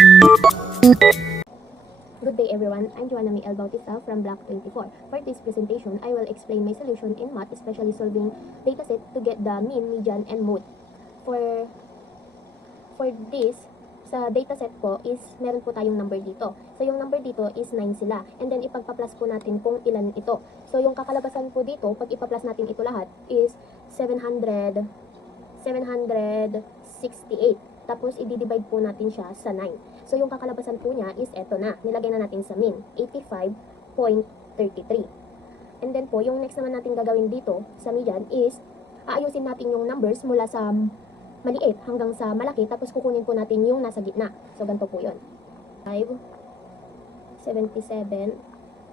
Good day everyone, I'm Joanna Miel Bautista from Block 24. For this presentation, I will explain my solution in math, especially solving dataset to get the mean, median, and mode. For this, sa dataset po is meron po tayong number dito. So yung number dito is 9 sila. And then ipagpa-plus po natin kung ilan ito. So yung kakalabasan po dito, pag ipa-plus natin ito lahat is 768. Tapos i-divide po natin siya sa 9. So yung kakalabasan po niya is eto na. Nilagay na natin sa mean, 85.33. And then po, yung next naman natin gagawin dito sa median is aayusin natin yung numbers mula sa maliit hanggang sa malaki, tapos kukunin po natin yung nasa gitna. So ganito po yun. 5, 77,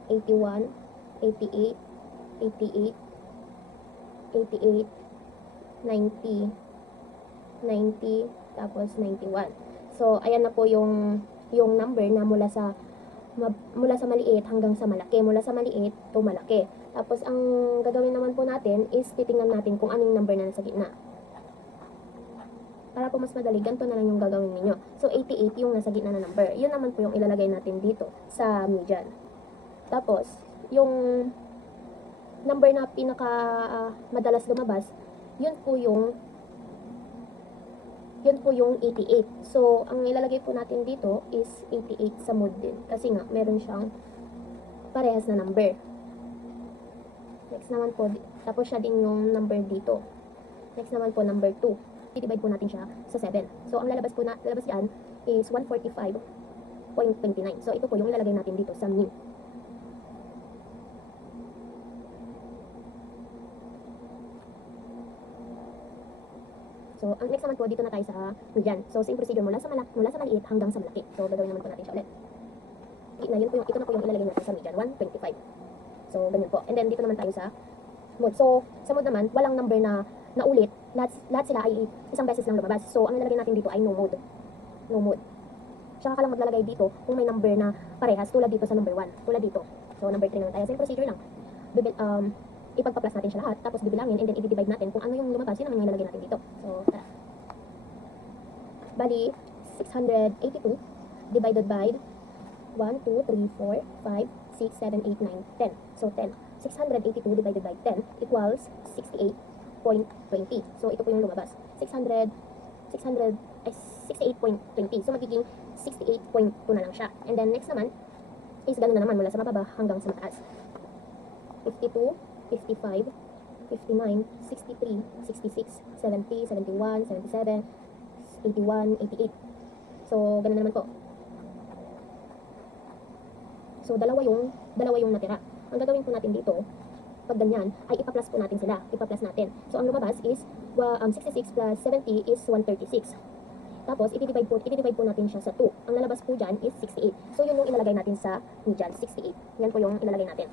81, 88, 88, 88, 90, 90, tapos 91. So, ayan na po yung number na mula sa maliit hanggang sa malaki. Mula sa maliit to malaki. Tapos, ang gagawin naman po natin is titingnan natin kung ano yung number na nasa gitna. Para po mas madali, ganito na lang yung gagawin ninyo. So, 88 yung nasa gitna na number. Yun naman po yung ilalagay natin dito sa median. Tapos, yung number na pinaka madalas lumabas, yun po yung 88. So, ang ilalagay po natin dito is 88 sa mode din. Kasi nga, meron siyang parehas na number. Next naman po, tapos siya din yung number dito. Next naman po, number 2. I-divide po natin siya sa 7. So, ang lalabas yan is 145.29. So, ito po yung ilalagay natin dito sa mean. So, ang next naman po, dito na tayo sa median. So, same procedure mula sa maliit hanggang sa malaki. So, gagawin naman po natin siya ulit. Ito na po yung ilalagay natin sa median, 125. So, ganyan po. And then, dito naman tayo sa mode. So, sa mode naman, walang number na ulit. Lahat sila ay isang beses lang lumabas. So, ang ilalagay natin dito ay no mode. No mode. Tsaka ka lang maglalagay dito kung may number na parehas, tulad dito sa number 1. Tulad dito. So, number 3 naman tayo. Same procedure lang. Ipagpa-plus natin siya lahat, tapos bibilangin, and then i-divide natin kung ano yung lumabas, yun naman yung ilalagay natin dito. So, tara. Bali, 682 divided by 1, 2, 3, 4, 5, 6, 7, 8, 9, 10. So, 10. 682 divided by 10 equals 68.20. So, ito po yung lumabas. 68.20. So, magiging 68.2 na lang siya. And then, next naman, is ganun na naman mula sa mababa hanggang sa mataas. 52, 55, 59, 63, 66, 70, 71, 77, 81, 88. So, ganun naman po. So, dalawa yung natira. Ang gagawin po natin dito, pag ganyan, ay ipa-plus po natin sila. Ipa-plus natin. So, ang lumabas is 66 plus 70 is 136. Tapos, i-divide po natin siya sa 2. Ang lalabas po dyan is 68. So, yun yung ilalagay natin sa median, 68. Yan po yung ilalagay natin.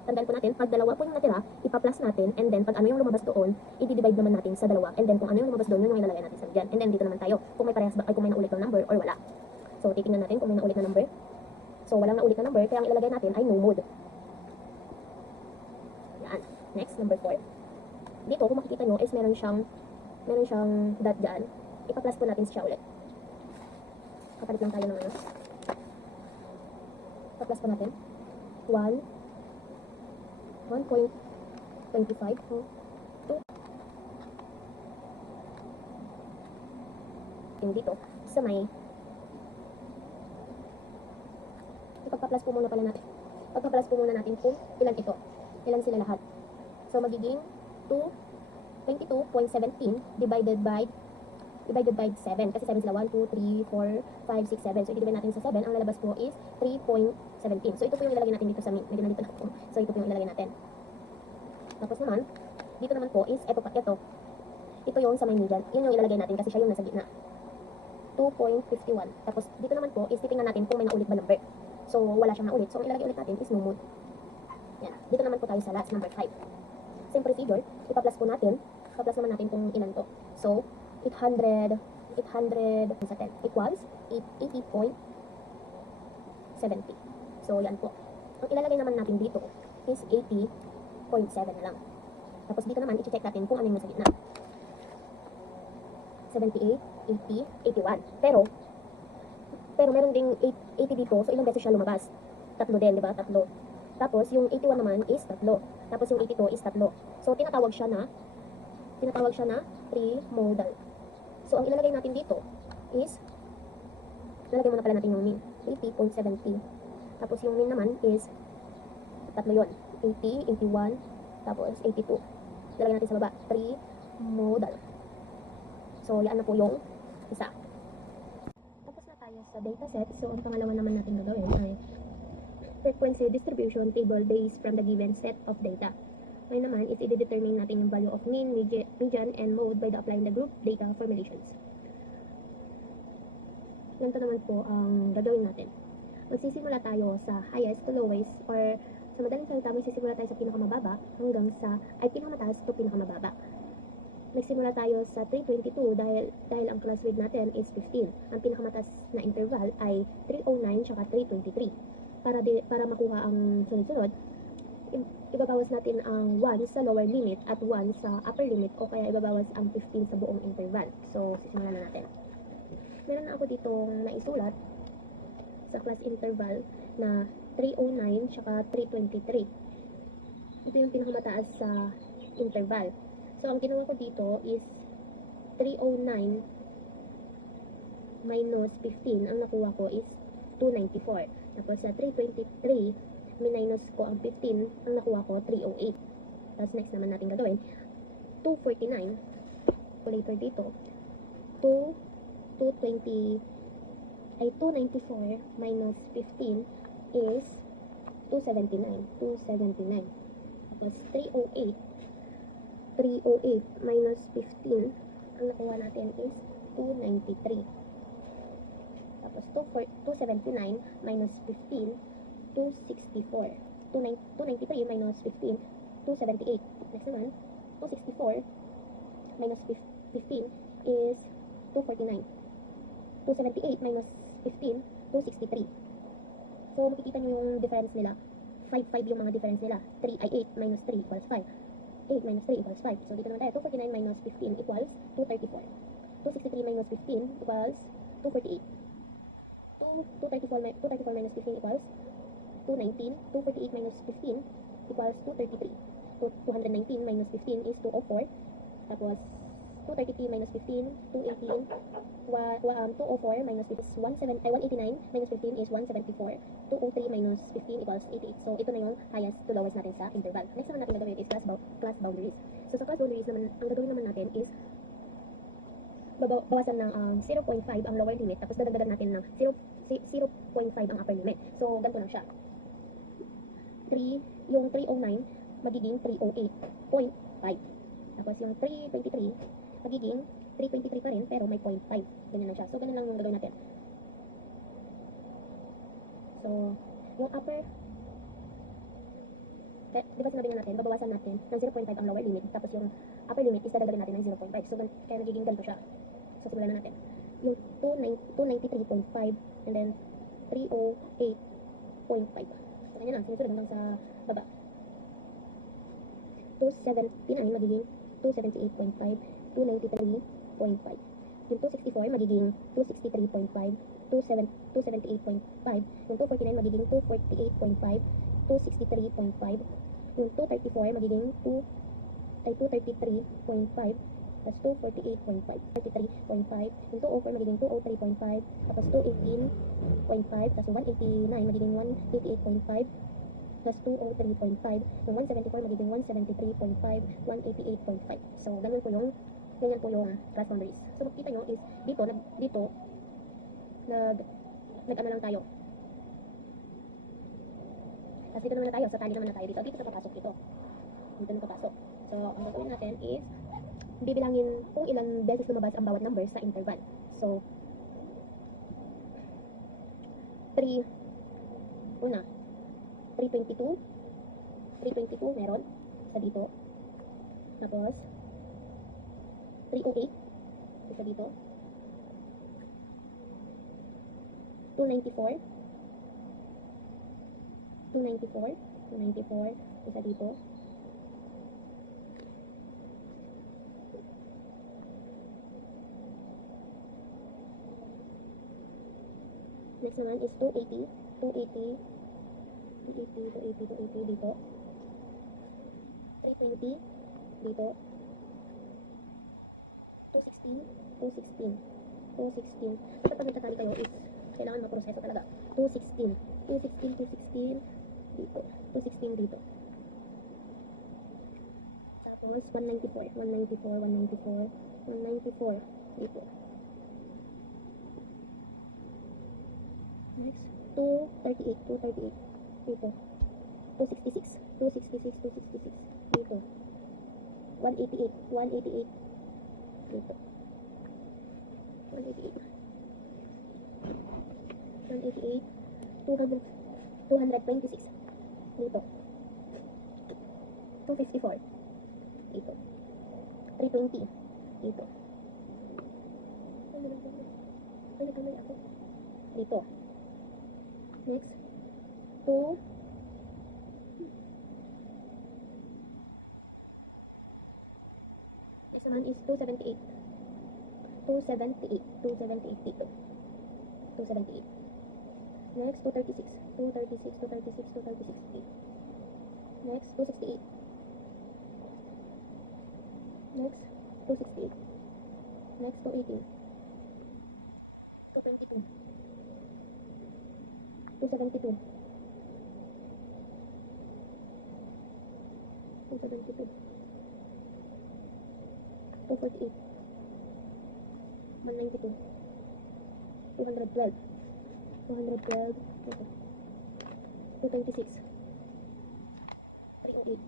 Tandaan po natin, pag dalawa po yung natira, ipa-plus natin, and then pag ano yung lumabas doon, i-divide naman natin sa dalawa, and then kung ano yung lumabas doon, yun yung ilalagay natin sa median. And then dito naman tayo, kung may parehas ba, ay kung may naulit na number or wala. So, titingnan natin kung may naulit na number. So, walang naulit na number, kaya ang ilalagay natin ay no mode. Yan. Next, number 4. Dito, kung makikita nyo, is meron siyang dot dyan. Ipa-plus po natin siya ulit. Kapalit lang tayo ng ano. Ipa-plus po natin. 1.25 to 2. Yung dito, sa may ipagpa-plus po muna pala natin. Pagpa-plus po muna natin kung ilan ito. Ilan sila lahat. So, magiging 22.17 divided by 7. Kasi 7 sila. 1, 2, 3, 4, 5, 6, 7. So, i-divide natin sa 7. Ang lalabas po is 3.17. So, ito po yung ilalagay natin dito sa mean. Medyo nandito na po. So, ito po yung ilalagay natin. Tapos naman, dito naman po is, ito yung sa may median. Yun yung ilalagay natin kasi siya yung nasa gitna. 2.51. Tapos, dito naman po is, titingnan natin kung may naulit ba number. So, wala siyang naulit. So, ang ilalagay ulit natin is no mode. Yan. Dito naman po tayo sa last, number 5. Same procedure. Ipa-plus po natin. Ipa-plus naman natin kung ilan to. So, 800 sa 10 equals 80.70. So, yan po. Ang ilalagay naman natin dito is 80.7 na lang. Tapos dito naman, i-check natin kung ano yung nasa gitna. 78, 80, 81. Pero Pero meron ding 80 dito, so ilang beses siya lumabas? Tatlo din, di ba? Tatlo. Tapos yung 81 naman is tatlo. Tapos yung 82 is tatlo. So tinatawag siya na trimodal. So ang ilalagay natin dito is, lalagay muna pala natin yung mean, 80.70. Tapos yung mean naman is tatlo yun, 80, 81, tapos 82. Lalagay natin sa baba, trimodal. So yan na po yung isa. Tapos na tayo sa dataset. So ang pangalawa naman natin gagawin ay frequency distribution table based from the given set of data. Ngayon naman is i-determine natin yung value of mean, median, and mode by the applying the group data formulations. Ganito naman po ang gagawin natin. Magsisimula tayo sa highest to lowest, or sa madaling salita, magsisimula tayo sa pinakamababa hanggang sa, pinakamataas to pinakamababa. Nagsimula tayo sa 322 dahil ang class width natin is 15. Ang pinakamataas na interval ay 309 tsaka 323. Para makuha ang sunod-sunod, ibabawas natin ang 1 sa lower limit at 1 sa upper limit, o kaya ibabawas ang 15 sa buong interval. So, sisimulan na natin. Meron na ako ditong naisulat sa class interval na 309 tsaka 323. Ito yung pinakamataas sa interval. So, ang ginawa ko dito is 309 minus 15. Ang nakuha ko is 294. Tapos sa 323, minus ko ang 15. Ang nakuha ko 308. Tapos next naman natin gagawin, 249. Calculator dito. 294 minus 15 is 279. Tapos 308 minus 15, ang nakuha natin is 293. Tapos 279 minus 15, 264. 293 minus 15, 278. Next naman, 264 minus 15 is 249. 278 minus 15, 263. So, makikita nyo yung difference nila. 5 yung mga difference nila. 8 minus 3 equals 5. 8 minus 3 equals 5. So, dito naman tayo. 249 minus 15 equals 234. 263 minus 15 equals 248. 234 minus 15 equals 219. 248 minus 15 equals 233. 219 minus 15 is 204. Tapos, 233 minus 15, 218. 204 minus 15 is 189 minus 15 is 174. 203 minus 15 equals 88. So, ito na yung highest to lowest natin sa interval. Next naman natin gagawin is class boundaries. So, sa class boundaries naman, ang gagawin naman natin is bawasan ng 0.5 ang lower limit, tapos dadagdagan natin ng 0.5 ang upper limit. So, ganito lang siya. Yung 309 magiging 308.5. Tapos yung 323 magiging 323 pa rin, pero may 0.5. Ganyan lang siya. So, ganyan lang yung gagawin natin. So, yung upper, di ba sinabi nga natin, babawasan natin ng 0.5 ang lower limit, tapos yung upper limit is dadagdagan natin ng 0.5. So, kaya nagiging ganito siya. So, simulan na natin. Yung 293.5 and then 308.5. So, ganyan lang. Sinusunod hanggang sa baba. 279 magiging 278.5, 293.5. Yung 264 magiging 263.5, 278.5. Yung 249 magiging 248.5, 263.5. Yung 234 magiging 233.5, tapos 248.5, 33.5. Yung 204 magiging 203.5, tapos 218.5, tapos 189 magiging 188.5, plus 203.5. Yung 174 magiging 173.5, 188.5. So, ganyan po yung class boundaries. So, makikita nyo is dito nag-ano lang tayo. Tapos dito naman na tayo, sa tali naman na tayo dito. Dito na papasok ito. Dito na papasok. So, ang gagawin natin is bibilangin kung ilang beses lumabas ang bawat number sa interval. So, 322 meron sa dito. Tapos 308 isa dito. 294 isa dito. Next naman is 280, 280, 280, 280, 280 dito. 320 dito. 216, 216, 216. Kapag nagtatali kayo is kailangan maproseso talaga. 216, 216, 216 dito. 216 dito. Tapos 194, 194, 194, 194 dito. Next, 238, 238 dito. 266, 266, 266 dito. 188, 188 dito. 188, 188, 200, 226 dito. 254 dito. 320 dito. Nagkamali ako. Dito. Next, 2 next naman is 278. 278. 278 dito. 278. Next, 236. 236, 236, 236 dito. Next, 268. Next, 268. Next, 218. 222. 272. 272. 248. 192. 212. 212. 226. 308.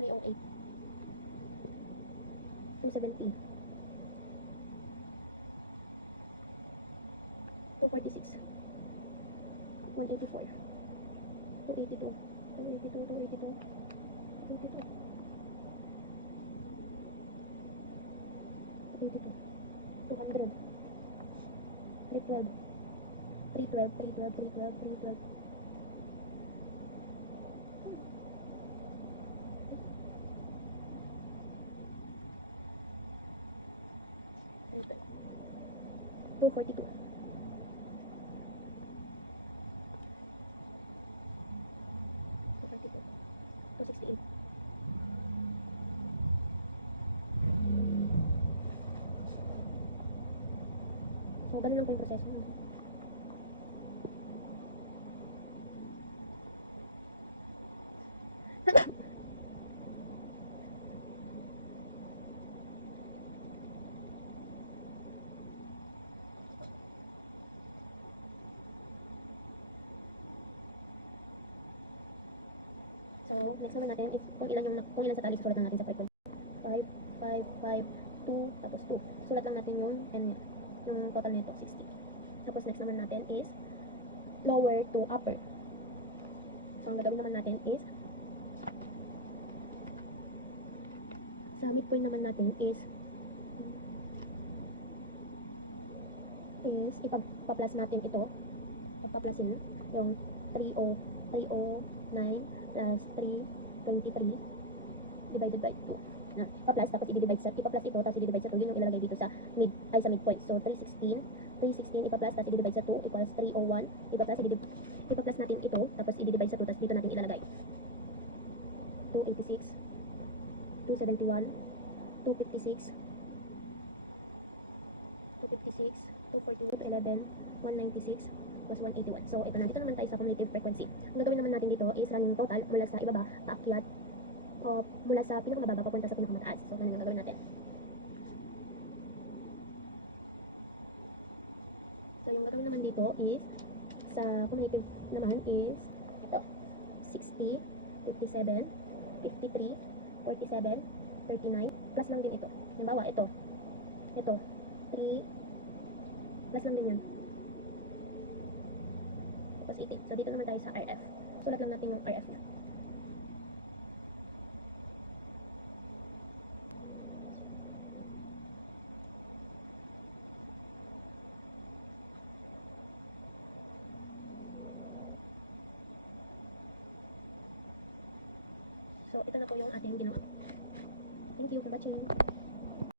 308. 270. 246. 184. 282. 282. 282. 282. 282. 200. 312. 312. 312. 312. 312. 242. 268. So, ganun lang po yung proseso. So, next naman natin is kung ilan sa tali susulat lang natin sa frequency. 5, 5, 5, 2, tapos 2. Sulat lang natin yung n niya. Yung total nito, 60. Tapos next naman natin is lower to upper. So, ang gagawin naman natin is sa midpoint naman natin is ipagpa-plus natin ito. Pagpa-plusin yung 309 plus 323 divided by 2. Pa-plus tapos i-divide sa ipa-plus ito tapos i-divide sa 2. Yun yung ilalagay dito sa midpoint. So 316 ipa-plus tapos i-divide sa 2 equals 301. Ipa-plus natin ito tapos i-divide sa 2 tapos dito natin ilalagay. 286, 271, 256, 256, 241, 196 plus 181. So, ito na. Dito naman tayo sa cumulative frequency. Ang gagawin naman natin dito is running total mula sa ibaba, paakyat, o mula sa pinakamababa papunta sa pinakamataas. So, ganun yung gagawin natin. So, yung gagawin naman dito is, sa cumulative naman is, ito, 60, 57, 53, 47, 39, plus lang din ito. Halimbawa, ito, 3, plus lang din yan. Tapos 18. So, dito naman tayo sa RF. Sulat lang natin yung RF niya. So, ito na po yung ating ginawa. Thank you for watching.